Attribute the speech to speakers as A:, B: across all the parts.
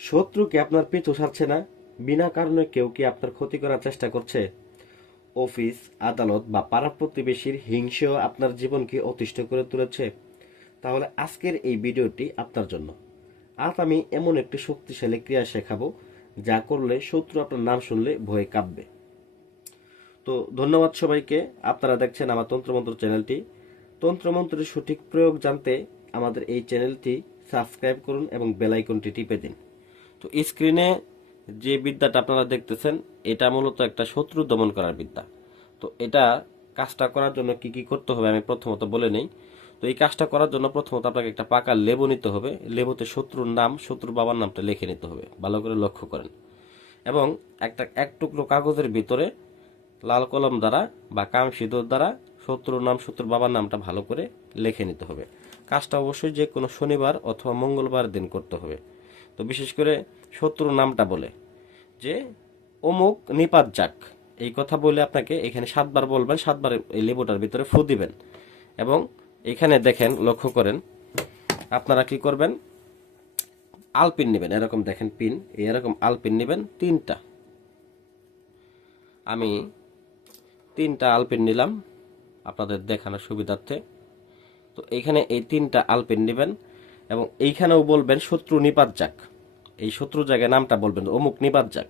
A: শত্রুকে আপনার পিছু ছাড়ছে না, বিনা কারণে কেউ কি আপনার ক্ষতি করার চেষ্টা করছে? অফিস, আদালত বা পাড়া প্রতিবেশীর হিংসেও আপনার জীবনকে অতিষ্ঠ করে তুলেছে। তাহলে আজকের এই ভিডিওটি আপনার জন্য। আজ আমি এমন একটি শক্তিশালী ক্রিয়া শেখাবো, যা করলে শত্রু আপনার নাম শুনলে ভয়ে কাঁপবে। তো ধন্যবাদ সবাইকে। আপনারা দেখছেন আমার তন্ত্রমন্ত্র চ্যানেলটি। তন্ত্রমন্ত্রের সঠিক প্রয়োগ জানতে আমাদের এই চ্যানেলটি সাবস্ক্রাইব করুন এবং বেল আইকনটি টিপে দিন। তো স্ক্রিনে যে বিদ্যাটা আপনারা দেখতেছেন, এটা মূলত একটা শত্রু দমন করার বিদ্যা। তো এটা কাজটা করার জন্য কি কি করতে হবে আমি প্রথমত বলে নেই। তো এই কাজটা করার জন্য প্রথমত আপনাকে একটা পাকা লেবু নিতে হবে। লেবুতে শত্রুর নাম, শত্রুর বাবার নামটা লিখে নিতে হবে। ভালো করে লক্ষ্য করেন। এবং একটা এক টুকরো কাগজের ভিতরে লাল কলম দ্বারা বা কাম সিঁদুর দ্বারা শত্রুর নাম, শত্রুর বাবার নামটা ভালো করে লিখে নিতে হবে। কাজটা অবশ্যই যে কোনো শনিবার অথবা মঙ্গলবার দিন করতে হবে। তো বিশেষ করে শত্রুর নামটা বলে যে, অমুক নিপাত যাক। এই কথা বলে আপনাকে এখানে সাতবার বলবেন, সাতবার এই লেবুটার ভিতরে ফু দিবেন। এবং এখানে দেখেন, লক্ষ্য করেন, আপনারা কি করবেন? আলপিন নেবেন। এরকম দেখেন পিন, এরকম আলপিন নেবেন, তিনটা। আমি তিনটা আলপিন নিলাম আপনাদের দেখানোর সুবিধার্থে। তো এইখানে এই তিনটা আলপিন নেবেন এবং এইখানেও বলবেন, শত্রু নিপাত যাক। এই শত্রু জায়গায় নামটা বলবেন অমুক নিবাদ যাক।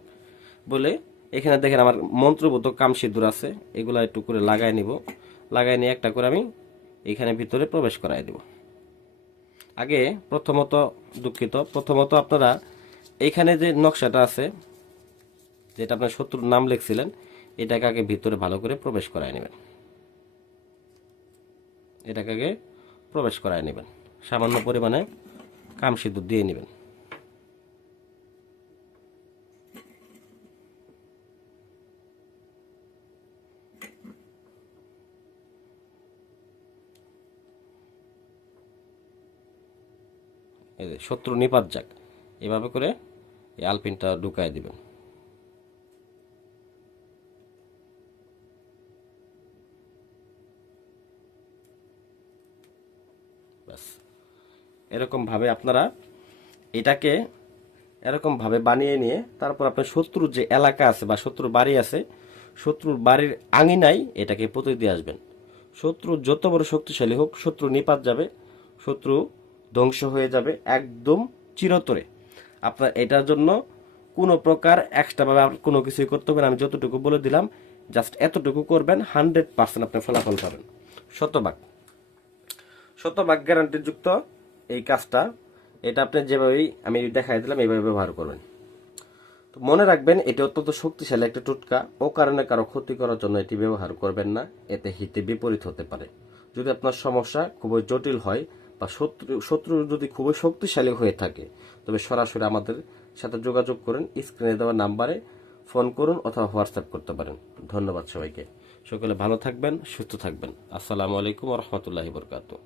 A: বলে এখানে দেখেন আমার মন্ত্রবোধ কাম সিঁদুর আছে, এগুলা একটু করে লাগাই নিব। লাগাই নিয়ে একটা করে আমি এখানে ভিতরে প্রবেশ করাই দেব। আগে প্রথমত দুঃখিত, প্রথমত আপনারা এইখানে যে নকশাটা আছে, যেটা আপনার শত্রুর নাম লিখছিলেন, এটাকে আগে ভিতরে ভালো করে প্রবেশ করায় নেবেন। এটাকে আগে প্রবেশ করায় নেবেন। সামান্য পরিমাণে কাম সিঁদুর দিয়ে নেবেন। এই যে শত্রু নিপাত যাক। এভাবে করে এই আলপিনটা ঢুকায় দিবেন। এরকমভাবে আপনারা এটাকে এরকমভাবে বানিয়ে নিয়ে তারপর আপনার শত্রুর যে এলাকা আছে বা শত্রুর বাড়ি আছে, শত্রুর বাড়ির আঙিনায় এটাকে পুঁতে দিয়ে আসবেন। শত্রু যত বড় শক্তিশালী হোক, শত্রু নিপাত যাবে, শত্রু ধ্বংস হয়ে যাবে একদম চিরতরে। আপনার এটার জন্য কোনো প্রকার এক্সট্রাভাবে আপনার কোনো কিছুই করতে হবে না। আমি যতটুকু বলে দিলাম জাস্ট এতটুকু করবেন হান্ড্রেড পার্সেন্ট আপনি ফলাফল পাবেন। শতভাগ। শতভাগ গ্যারান্টিযুক্ত এই কাজটা, এটা আপনি যেভাবেই আমি দেখাই দিলাম, এইভাবে ব্যবহার করবেন। তো মনে রাখবেন, এটি অত্যন্ত শক্তিশালী একটা টুটকা। ও কারণে কারও ক্ষতি করার জন্য এটি ব্যবহার করবেন না। এতে হিতে বিপরীত হতে পারে। যদি আপনার সমস্যা খুবই জটিল হয় বা শত্রু শত্রু যদি খুবই শক্তিশালী হয়ে থাকে, তবে সরাসরি আমাদের সাথে যোগাযোগ করেন স্ক্রিনে দেওয়া নাম্বারে ফোন করুন অথবা হোয়াটসঅ্যাপ করতে পারেন। ধন্যবাদ সবাইকে। সকলে ভালো থাকবেন, সুস্থ থাকবেন। আসসালামু আলাইকুম রহমতুল্লাহি বরকাতু